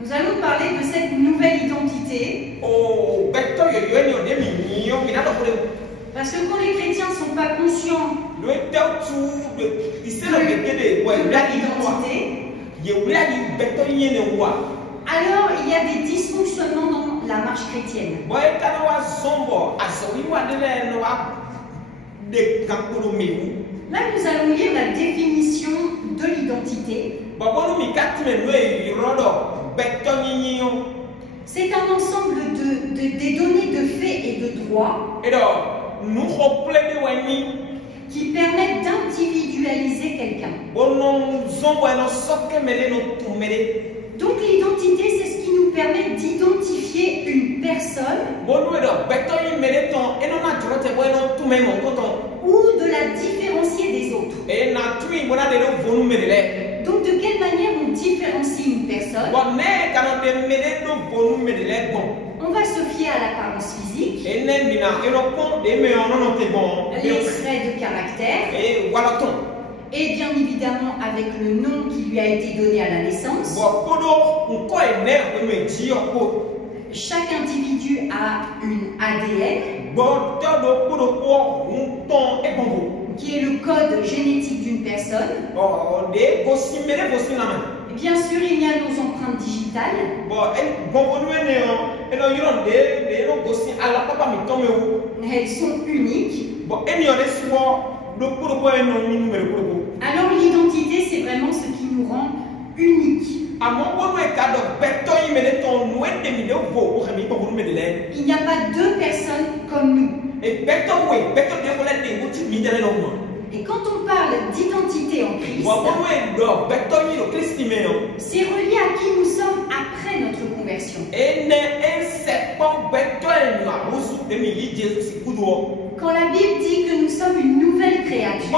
Nous allons parler de cette nouvelle identité. Parce que quand les chrétiens ne sont pas conscients de leur identité, alors il y a des dysfonctionnements dans la marche chrétienne. Là, nous allons lire la définition de l'identité. C'est un ensemble des données de faits et de droits qui permettent d'individualiser quelqu'un. Donc l'identité, c'est ce qui nous permet d'identifier une personne ou de la différencier des autres. Donc de quelle manière on différencie une personne? On va se fier à l'apparence physique, les traits de caractère, et bien évidemment avec le nom qui lui a été donné à la naissance. Chaque individu a une ADN, qui est le code génétique d'une personne. Bien sûr, il y a nos empreintes digitales. Elles sont uniques. Alors l'identité, c'est vraiment ce qui nous rend uniques. Il n'y a pas deux personnes comme nous. Et quand on parle d'identité en Christ, c'est relié à qui nous sommes après notre conversion. Quand la Bible dit que nous sommes une nouvelle créature,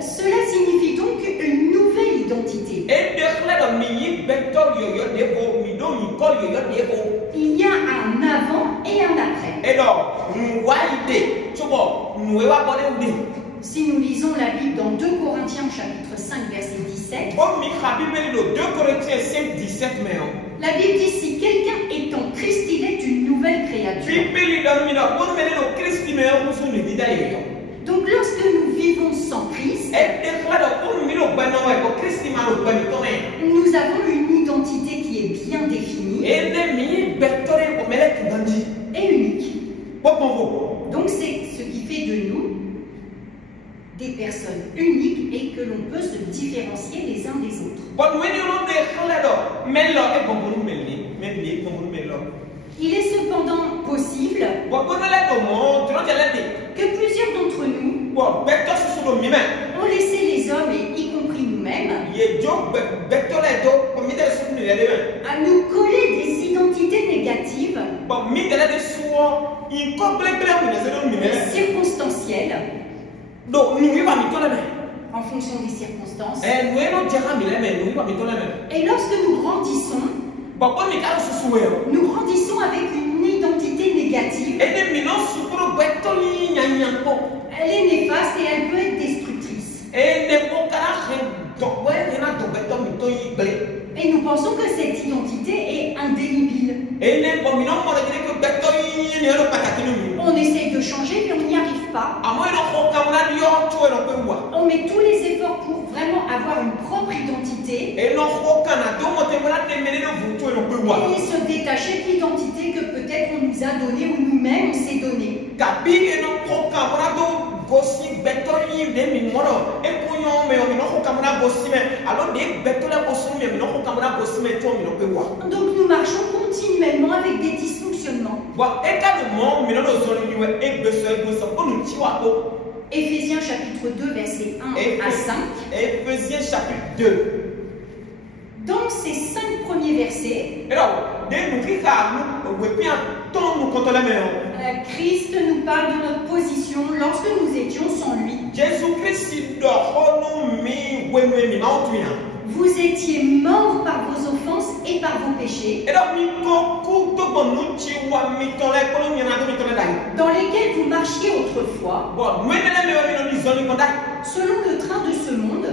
cela signifie donc une nouvelle identité. Il y a un avant et un après. Si nous lisons la Bible dans 2 Corinthiens chapitre 5 verset 17, la Bible dit si quelqu'un est en Christ, il est une nouvelle créature. Donc lorsque nous vivons sans Christ, nous avons une identité qui est bien définie et unique. Donc c'est ce qui fait de nous des personnes uniques et que l'on peut se différencier les uns des autres. Il est cependant possible que plusieurs d'entre nous ont laissé les hommes, et y compris nous-mêmes, à nous coller des identités négatives circonstancielles en fonction des circonstances. Et lorsque nous grandissons avec une identité négative. Elle est néfaste et elle peut être destructrice. Et nous pensons que cette identité est indélébile. On essaye de changer mais on n'y arrive pas. On met tous les efforts pour vraiment avoir une propre identité et se détacher de l'identité que peut-être on nous a donnée ou nous-mêmes on s'est donnée. Donc nous marchons continuellement avec des dysfonctionnements. Éphésiens chapitre 2 verset 1 à 5. Éphésiens chapitre 2. Dans ces 5 premiers versets, Christ nous parle de notre position lorsque nous étions sans lui. Vous étiez morts par vos offenses et par vos péchés, dans lesquels vous marchiez autrefois, selon le train de ce monde,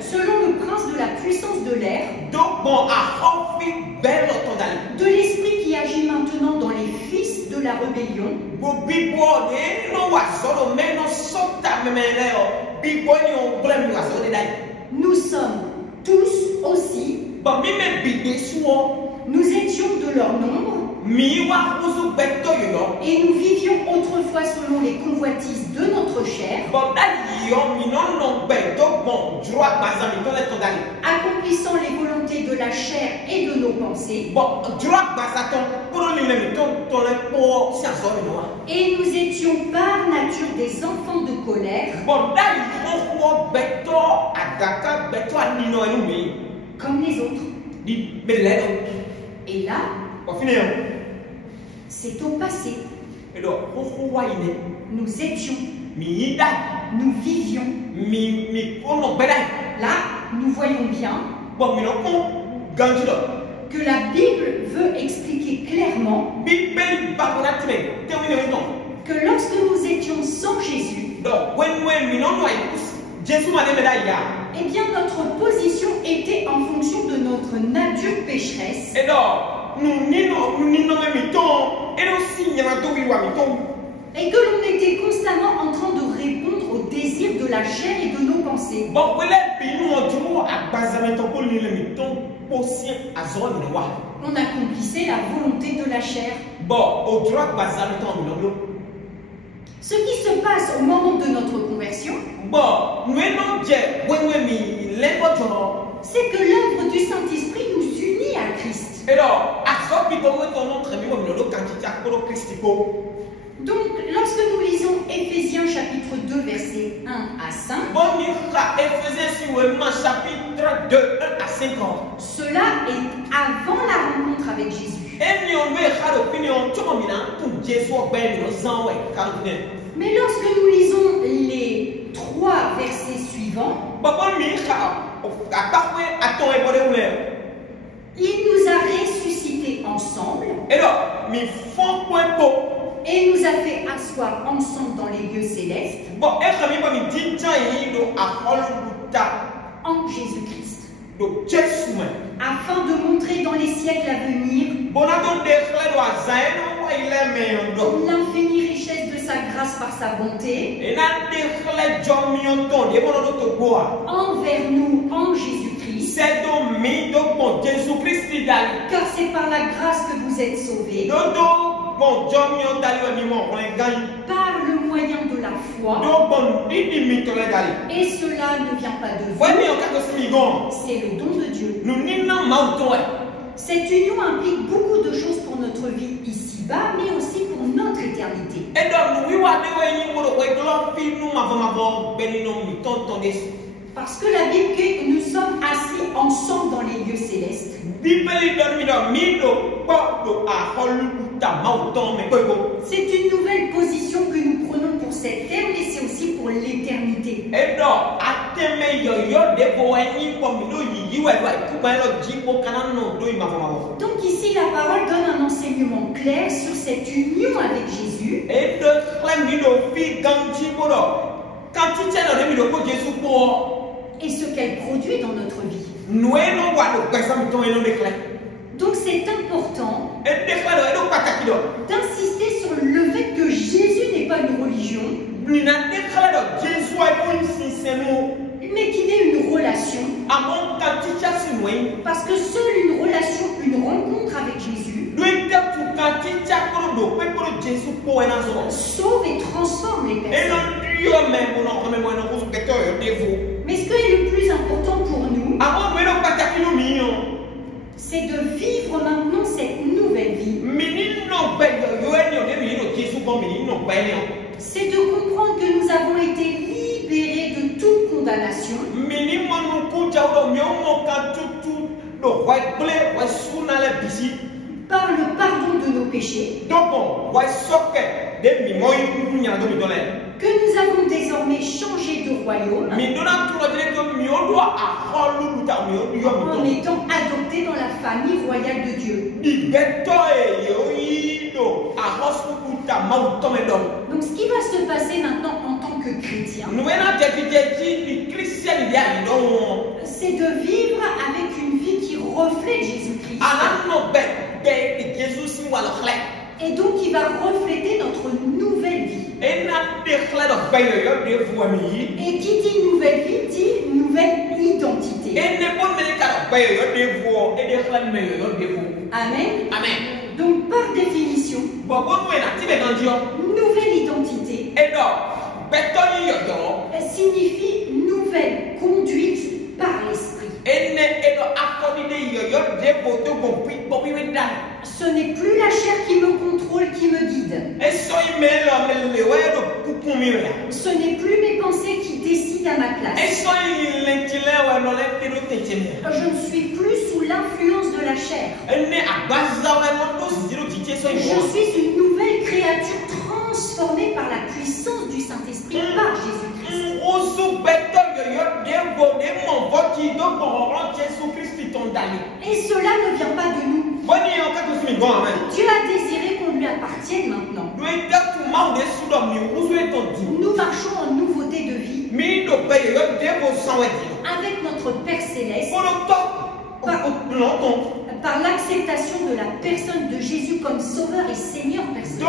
selon le prince de la puissance de l'air, de l'esprit qui agit maintenant dans les fils de la rébellion, nous sommes tous aussi, nous étions de leur nombre, et nous vivions autrefois selon les convoitises de notre chair, accomplissant les volontés de la chair et de nos pensées, et nous étions par nature des enfants de colère, comme les autres. Et là, c'est au passé. Nous étions, nous vivions. Là, nous voyons bien que la Bible veut expliquer clairement que lorsque nous étions sans Jésus, eh bien notre position était en fonction de notre nature pécheresse. Et que l'on était constamment en train de répondre aux désirs de la chair et de nos pensées. On accomplissait la volonté de la chair. Ce qui se passe au moment de notre conversion, c'est que l'œuvre du Saint-Esprit nous unit à Christ. Donc, lorsque nous lisons Éphésiens chapitre 2, versets 1 à 5, cela est avant la rencontre avec Jésus. Mais lorsque nous lisons les 3 versets suivants, il nous a ressuscités ensemble et nous a fait asseoir ensemble dans les lieux célestes en Jésus-Christ, afin de montrer dans les siècles à venir l'infinie richesse de sa grâce par sa bonté envers nous en Jésus-Christ, car c'est par la grâce que vous êtes sauvés, par le moyen de la foi, et cela ne vient pas de vous, c'est le don de Dieu. Cette union implique beaucoup de choses pour notre vie ici-bas, mais aussi pour notre éternité. Parce que la Bible dit que nous sommes assis ensemble dans les lieux célestes. C'est une nouvelle position que nous prenons pour cette terre, mais c'est aussi pour l'éternité. Donc ici, la parole donne un enseignement clair sur cette union avec Jésus. Et ce qu'elle produit dans notre vie. Donc c'est important d'insister sur le fait que Jésus n'est pas une religion, mais qu'il est une relation. Parce que seule une relation, une rencontre avec Jésus sauve et transforme les personnes. Mais ce qui est le plus important pour nous, c'est de vivre maintenant cette nouvelle vie. C'est de comprendre que nous avons été libérés de toute condamnation par le pardon de nos péchés que nous avons désormais changé de royaume en étant adoptés dans la famille royale de Dieu. Donc ce qui va se passer maintenant en tant que chrétien, c'est de vivre avec une vie qui reflète Jésus-Christ. Et donc qui va refléter notre nouvelle vie. Et qui dit nouvelle vie, dit nouvelle identité. Amen. Amen. Donc par définition, nouvelle identité signifie nouvelle conduite par l'esprit. Ce n'est plus la chair qui me contrôle, qui me guide. Ce n'est plus mes pensées qui décident à ma place. Je ne suis plus sous l'influence de la chair. Je suis une nouvelle créature transformée par la puissance du Saint-Esprit par Jésus-Christ. Et cela ne vient pas de nous. Dieu a désiré qu'on lui appartienne maintenant. Nous marchons en nouveauté de vie avec notre Père Céleste par l'acceptation de la personne de Jésus comme Sauveur et Seigneur personnel.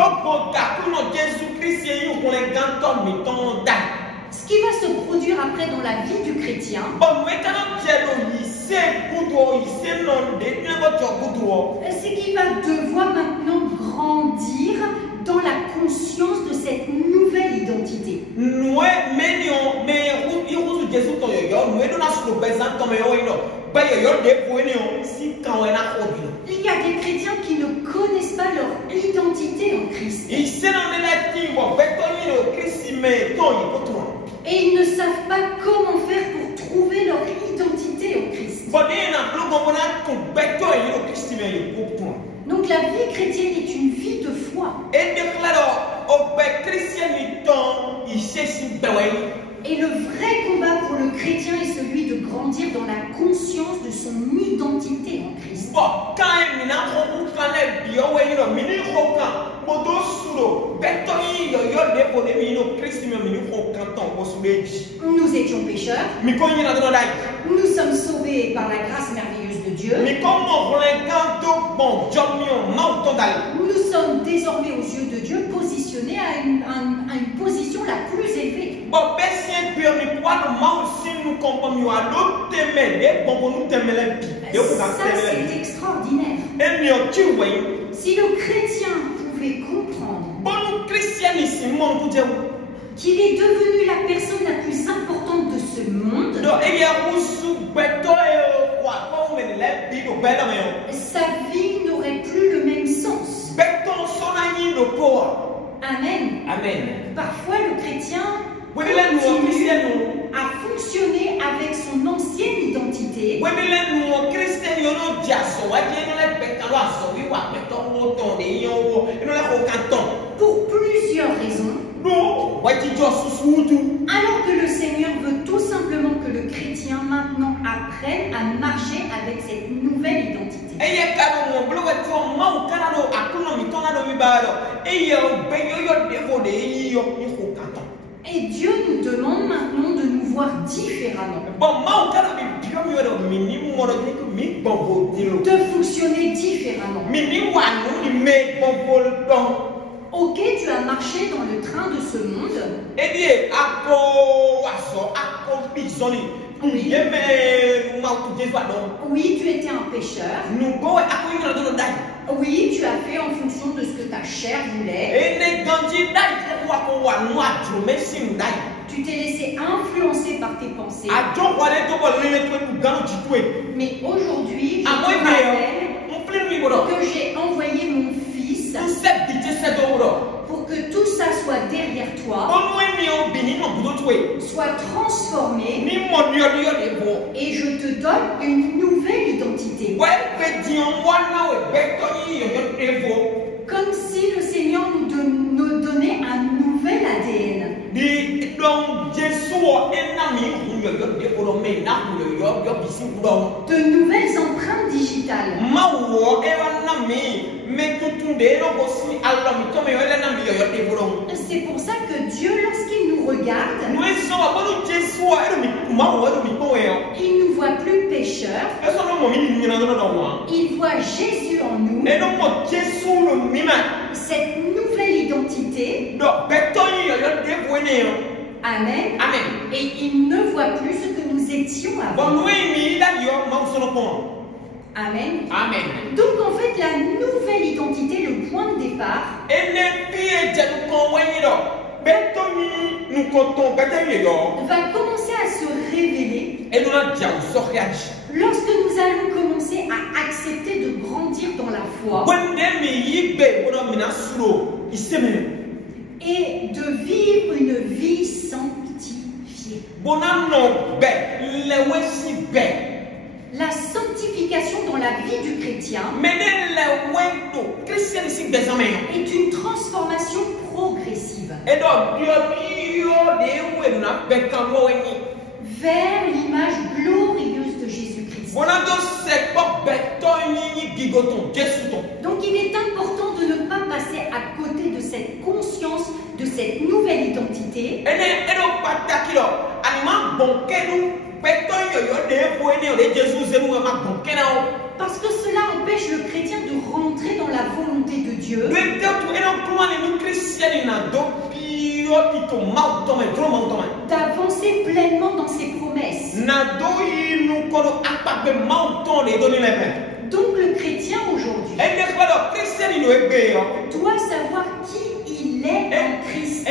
Ce qui va se produire après dans la vie du chrétien, c'est qu'il va devoir maintenant grandir dans la conscience de cette nouvelle identité. Il y a des chrétiens qui ne connaissent pas leur identité en Christ. Et ils ne savent pas comment faire pour trouver leur identité en Christ. Donc la vie chrétienne est une vie de foi. Et le vrai combat pour le chrétien est celui de grandir dans la conscience de son identité en Christ. Nous étions pécheurs. Nous sommes sauvés par la grâce merveilleuse de Dieu. Nous sommes désormais aux yeux de Dieu positionnés à une position la plus élevée. Ça, c'est extraordinaire. Si le chrétien pouvait comprendre qu'il est devenu la personne la plus importante de ce monde, sa vie n'aurait plus le même sens. Amen. Amen. Parfois, le chrétien continue à fonctionner avec son ancienne identité. Pour plusieurs raisons. Alors que le Seigneur veut tout simplement que le chrétien maintenant apprenne à marcher avec cette nouvelle identité. Et Dieu nous demande maintenant de nous voir différemment. De fonctionner différemment. Ok, tu as marché dans le train de ce monde. Oui, tu étais un pécheur. Oui, tu as fait en fonction de ce que ta chair voulait. Tu t'es laissé influencer par tes pensées. Mais aujourd'hui, je te rappelle que j'ai envoyé mon Fils pour que tout ça soit derrière toi, soit transformé, et je te donne une nouvelle identité. Comme si le Seigneur nous donnait un nouvel ADN. De nouvelles empreintes digitales. C'est pour ça que Dieu, lorsqu'il nous regarde, il nous voit plus pécheurs. Il voit Jésus en nous. Cette nouvelle identité. Amen. Amen. Et il ne voit plus ce que nous étions avant. Amen. Amen. Donc en fait, la nouvelle identité, le point de départ, va commencer à se révéler lorsque nous allons commencer à accepter de grandir dans la foi et de vivre une vie sanctifiée. La sanctification dans la vie du chrétien est une transformation progressive vers l'image glorieuse de Jésus-Christ. Donc il est important de ne pas passer à côté de cette conscience, de cette nouvelle identité. Parce que cela empêche le chrétien de rentrer dans la volonté de Dieu. D'avancer pleinement dans ses promesses. Donc le chrétien aujourd'hui doit savoir qui il est en Christ.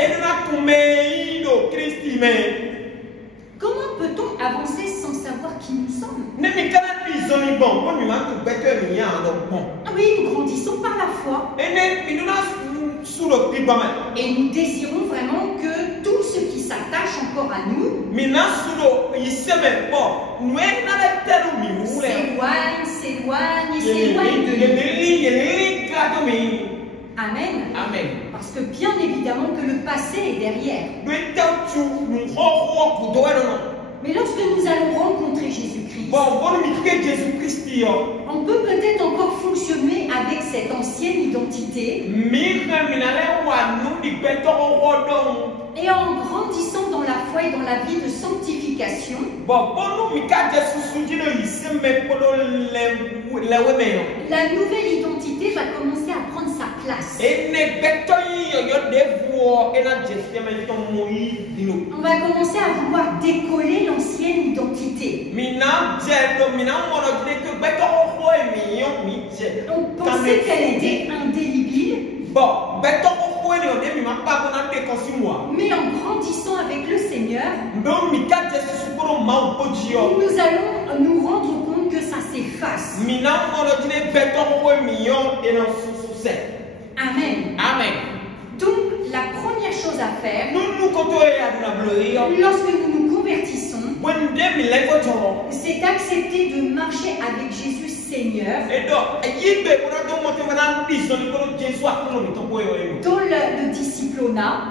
Comment peut-on avancer sans savoir qui nous sommes? Oui, nous grandissons par la foi. Et nous désirons vraiment que tout ce qui s'attache encore à nous s'éloigne de nous. Amen. Amen. Parce que bien évidemment que le passé est derrière. Mais lorsque nous allons rencontrer Jésus-Christ, on peut peut-être encore fonctionner avec cette ancienne identité. Et en grandissant dans la foi et dans la vie de sanctification, la nouvelle identité va commencer à prendre sa place. On va commencer à vouloir décoller l'ancienne identité. On pensait qu'elle était indélébile. Mais en grandissant avec le Seigneur, nous allons nous rendre compte que ça s'efface. Amen. Amen. Donc, la première chose à faire, lorsque nous nous convertissons, c'est d'accepter de marcher avec Jésus Seigneur dans le disciplonat,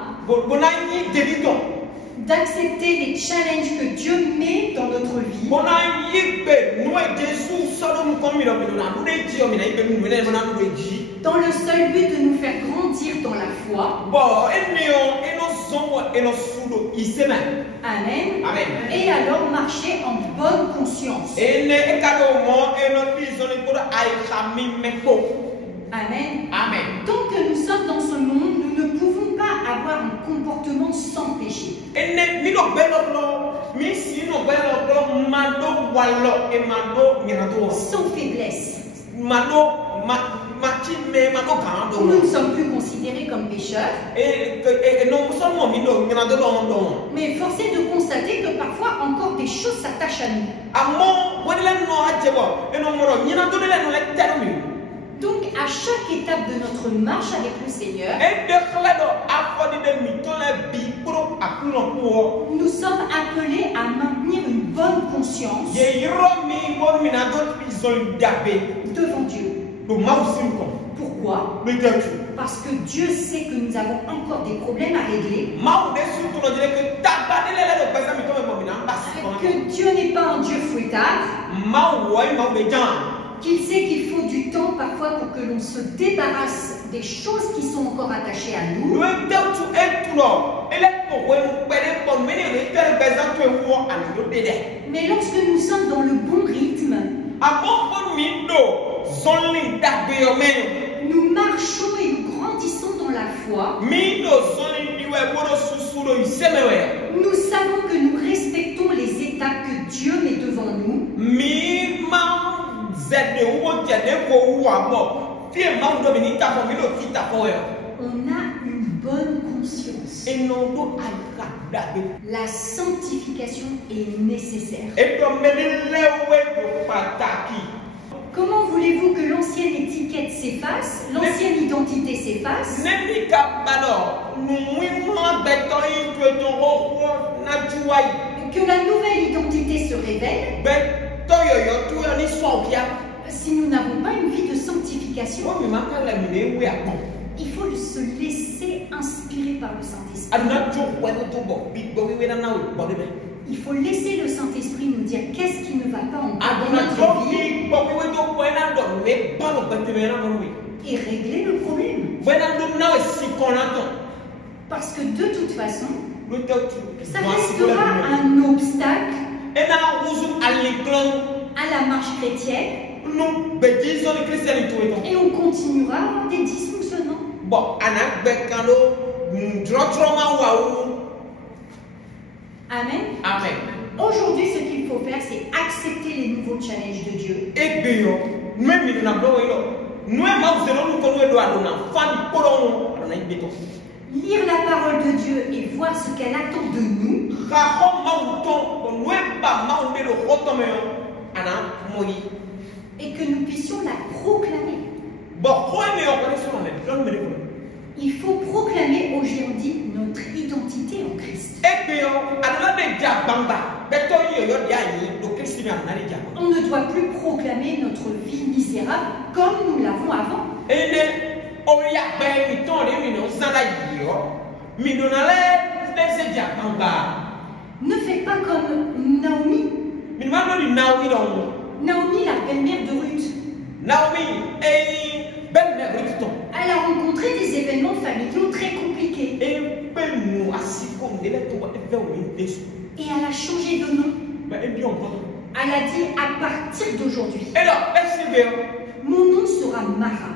d'accepter les challenges que Dieu met dans notre vie, dans le seul but de nous faire grandir dans la foi. Amen. Amen. Et alors marcher en bonne conscience. Amen. Amen. Tant que nous sommes dans ce monde, nous ne pouvons pas avoir un comportement sans péché. Sans faiblesse. Nous ne sommes plus considérés comme pécheurs. Mais force est de constater que parfois encore des choses s'attachent à nous. Donc à chaque étape de notre marche avec le Seigneur, nous sommes appelés à maintenir une bonne conscience devant Dieu. Pourquoi? Parce que Dieu sait que nous avons encore des problèmes à régler. Que Dieu n'est pas un Dieu fouettard. Qu'il sait qu'il faut du temps parfois pour que l'on se débarrasse des choses qui sont encore attachées à nous. Mais lorsque nous sommes dans le bon rythme, nous marchons et nous grandissons dans la foi. Nous savons que nous respectons les étapes que Dieu met devant nous. On a une bonne conscience. La sanctification est nécessaire. Comment voulez-vous que l'ancienne étiquette s'efface, l'ancienne identité s'efface? Que la nouvelle identité se révèle? Si nous n'avons pas une vie de sanctification, il faut se laisser inspirer par le Saint-Esprit. Il faut laisser le Saint-Esprit nous dire qu'est-ce qui ne va pas encore dans notre vie et régler le problème. Parce que de toute façon, ça restera un obstacle à la marche chrétienne et on continuera à avoir des dysfonctionnements. Amen. Amen. Aujourd'hui, ce qu'il faut faire, c'est accepter les nouveaux challenges de Dieu. Lire la parole de Dieu et voir ce qu'elle attend de nous. Et que nous puissions la proclamer. Il faut proclamer aujourd'hui notre identité en Christ. On ne doit plus proclamer notre vie misérable comme nous l'avons avant. Ne fais pas comme Naomi. Naomi, la belle-mère de Ruth. Elle a rencontré des événements familiaux très compliqués. Et elle a changé de nom. Elle a dit à partir d'aujourd'hui, mon nom sera Mara.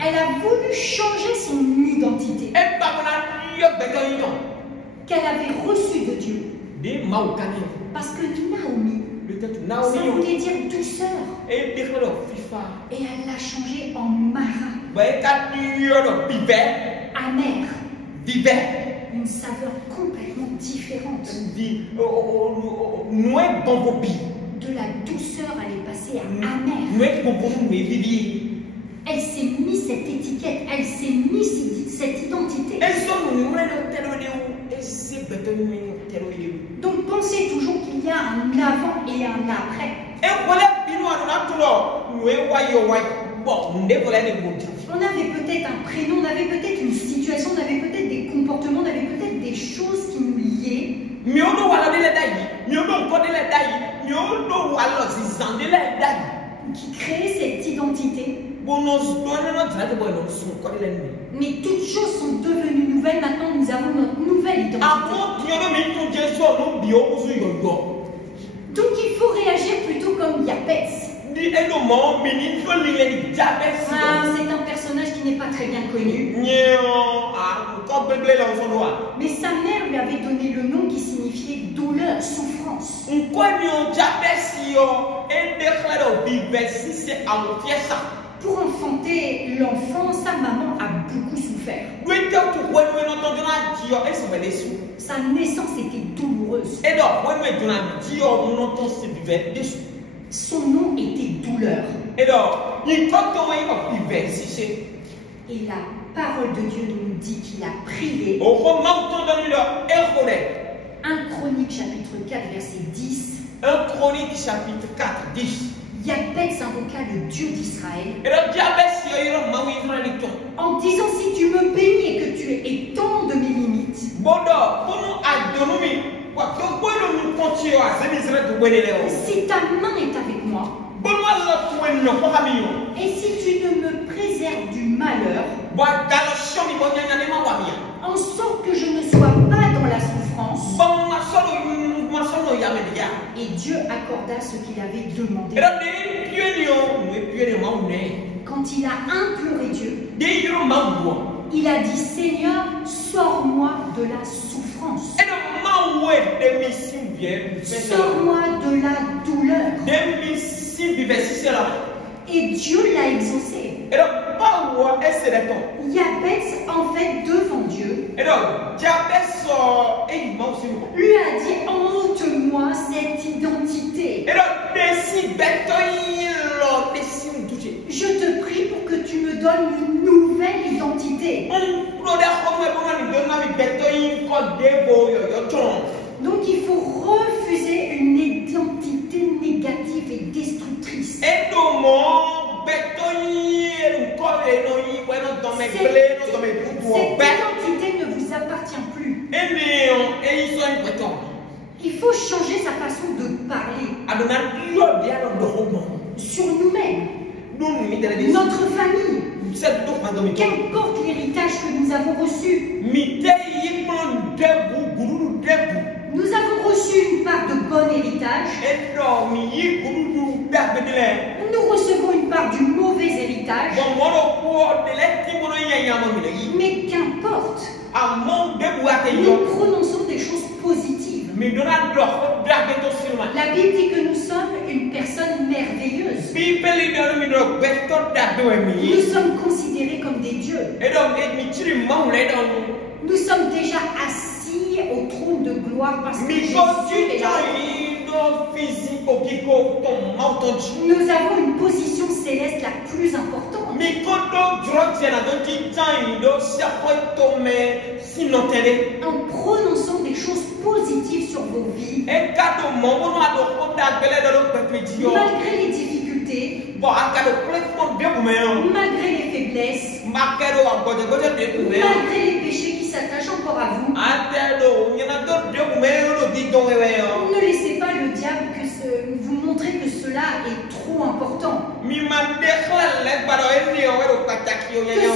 Elle a voulu changer son identité qu'elle avait reçue de Dieu. Parce que Naomi, ça voulait dire douceur. Et elle l'a changé en Mara. Amère. Une saveur complètement différente. De la douceur, elle est passée à amère. Elle s'est mis cette étiquette, elle s'est mis cette identité. Donc pensez toujours qu'il y a un avant et un après. On avait peut-être un prénom, on avait peut-être une situation, on avait peut-être des comportements, on avait peut-être des choses qui nous liaient. Qui créaient cette identité. Mais toutes choses sont devenues nouvelles. Maintenant, nous avons notre nouvelle identité. Donc, il faut réagir plutôt comme Yabès. Ah, c'est un personnage qui n'est pas très bien connu. Mais sa mère lui avait donné le nom qui signifiait douleur, souffrance. Pour enfanter l'enfant, sa maman a beaucoup souffert. Sa naissance était douloureuse. Son nom était douleur. Et la parole de Dieu nous dit qu'il a prié. 1 Chronique chapitre 4 verset 10. 1 Chronique chapitre 4, 10. Yabetz invoqua le Dieu d'Israël en disant, si tu me bénis et que tu étends de mes limites, si ta main est avec moi, et si tu ne me préserves du malheur, en sorte que je ne sois pas dans la souffrance, et Dieu accorda ce qu'il avait demandé. Quand il a imploré Dieu, il a dit, Seigneur, sors-moi de la souffrance. Sors-moi de la douleur. Et Dieu l'a exaucé. Yabetz, en fait, devant Dieu, lui a dit, ôte-moi cette identité. Je te prie pour que tu me donnes une nouvelle identité. Donc il faut refuser une identité négative et destructrice. Cette identité ne vous appartient plus. Il faut changer sa façon de parler sur nous-mêmes, notre famille, qu'importe l'héritage que nous avons reçu. Nous avons reçu une part de bon héritage. Nous recevons une part du mauvais héritage. Mais qu'importe, nous prononçons des choses positives. La Bible dit que nous sommes une personne merveilleuse. Nous sommes considérés comme des dieux. Nous sommes déjà assis au trône de gloire parce que Jésus est là. Nous avons une position céleste la plus importante. En prononçant des choses positives sur vos vies, malgré les difficultés, malgré les faiblesses, malgré les péchés qui s'attachent encore à vous, ne laissez pas le diable vous montrer que cela est trop important. Que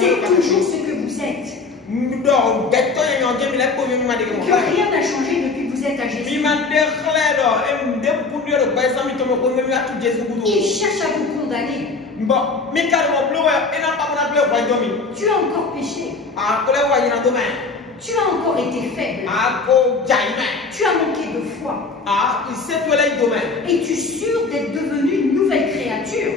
c'est toujours ce que vous êtes. Que rien n'a changé depuis que vous êtes à Jésus. Il cherche à vous condamner. Tu as encore péché. Tu as encore été faible. Tu as manqué de foi. Es-tu sûr d'être devenu une nouvelle créature?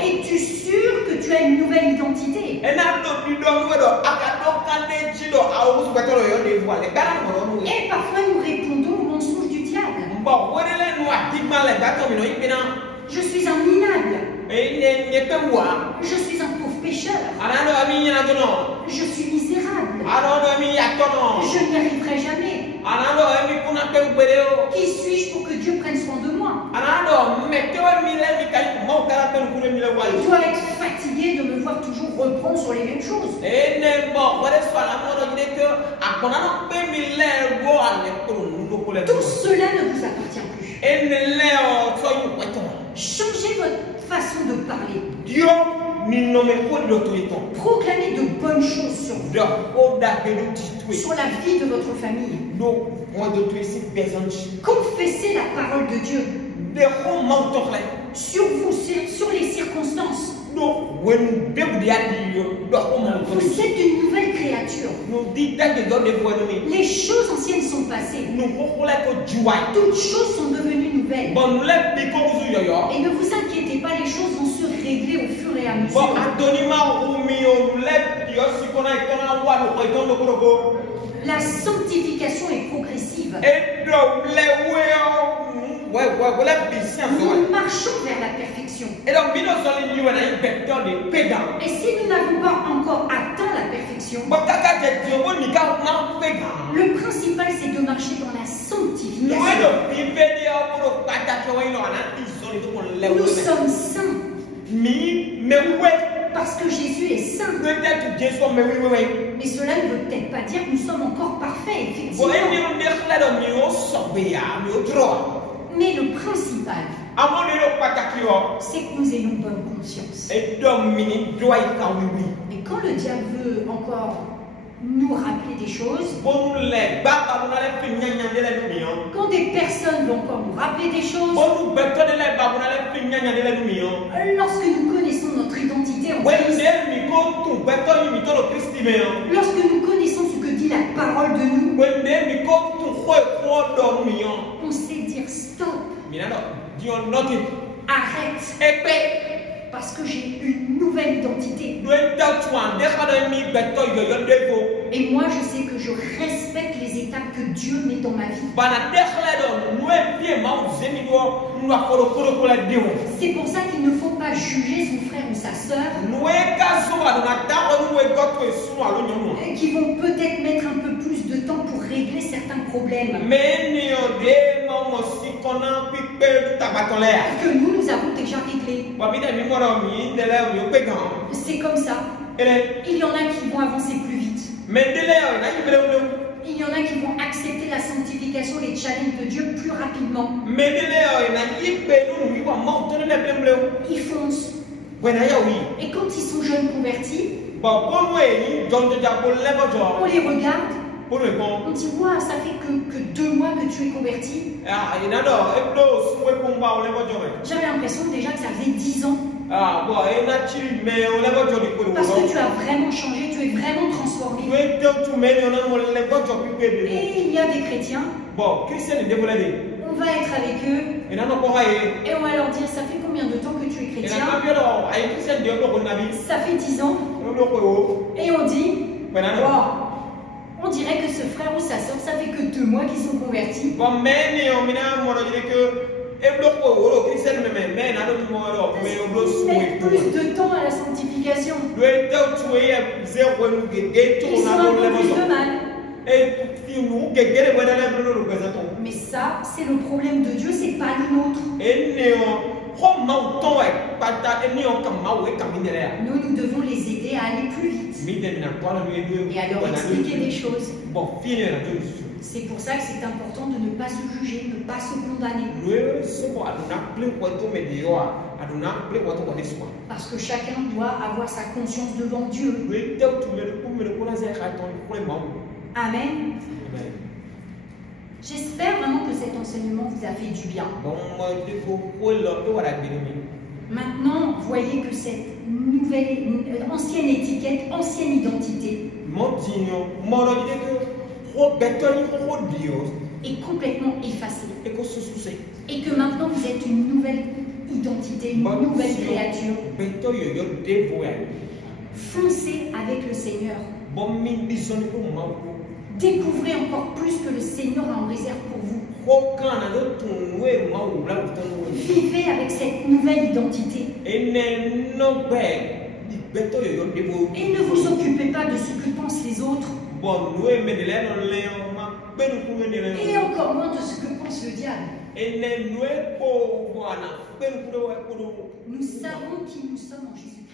Es-tu sûr que tu as une nouvelle identité? Et parfois nous répondons aux mensonges du diable. Je suis un minable. Je suis un pauvre pécheur. Je suis misérable. Je n'y arriverai jamais. Qui suis-je pour que Dieu prenne soin de moi? Il doit être fatigué de me voir toujours reprendre sur les mêmes choses. Tout cela ne vous appartient plus. Changez votre façon de parler. Proclamez de bonnes choses sur vous, sur la vie de votre famille. Confessez la parole de Dieu sur vous, sur les circonstances. Vous êtes une nouvelle créature. Les choses anciennes sont passées. Toutes choses sont devenues nouvelles. Et ne vous inquiétez pas, les choses vont se régler au fur et à mesure. La sanctification est progressive. Nous marchons vers la perfection. Et si nous n'avons pas encore atteint la perfection, le principal c'est de marcher dans la sanctification. Nous sommes saints. Parce que Jésus est saint. Mais cela ne veut peut-être pas dire que nous sommes encore parfaits, effectivement. Mais le principal, c'est que nous ayons bonne conscience. Et quand le diable veut encore nous rappeler des choses, quand des personnes vont encore nous rappeler des choses, lorsque nous connaissons notre identité en Christ, lorsque nous connaissons ce que dit la parole de nous, on sait dire stop, arrête, parce que j'ai une nouvelle identité. Et moi, je sais que je respecte les étapes que Dieu met dans ma vie. C'est pour ça qu'il ne faut pas juger son frère ou sa sœur qui vont peut-être mettre un peu plus de temps pour régler certains problèmes que nous avons déjà réglés. C'est comme ça. Il y en a qui vont avancer plus vite. Il y en a qui vont accepter la sanctification, les challenges de Dieu plus rapidement. Ils foncent. Et quand ils sont jeunes convertis, on les regarde. On dit, waouh, ça fait que 2 mois que tu es converti. J'avais l'impression déjà que ça faisait 10 ans. Parce que tu as vraiment changé, tu es vraiment transformé. Et il y a des chrétiens, on va être avec eux et on va leur dire, ça fait combien de temps que tu es chrétien? Ça fait 10 ans. Et on dit, wow, on dirait que ce frère ou sa soeur, ça fait que 2 mois qu'ils sont convertis. Mettre plus de temps à la sanctification. Ils ont un peu plus de mal. Mais ça, c'est le problème de Dieu, c'est pas le nôtre. Nous devons les aider à aller plus vite et à leur expliquer des choses. C'est pour ça que c'est important de ne pas se juger, ne pas se condamner. Parce que chacun doit avoir sa conscience devant Dieu. Amen. J'espère vraiment que cet enseignement vous a fait du bien. Maintenant, voyez que cette ancienne étiquette, ancienne identité est complètement effacée. Et que maintenant vous êtes une nouvelle identité, une nouvelle créature. Foncez avec le Seigneur. Découvrez encore plus que le Seigneur a en réserve pour vous. Vivez avec cette nouvelle identité. Et ne vous occupez pas de ce que pensent les autres. Et encore moins de ce que pense le diable. Nous savons qui nous sommes en Jésus-Christ.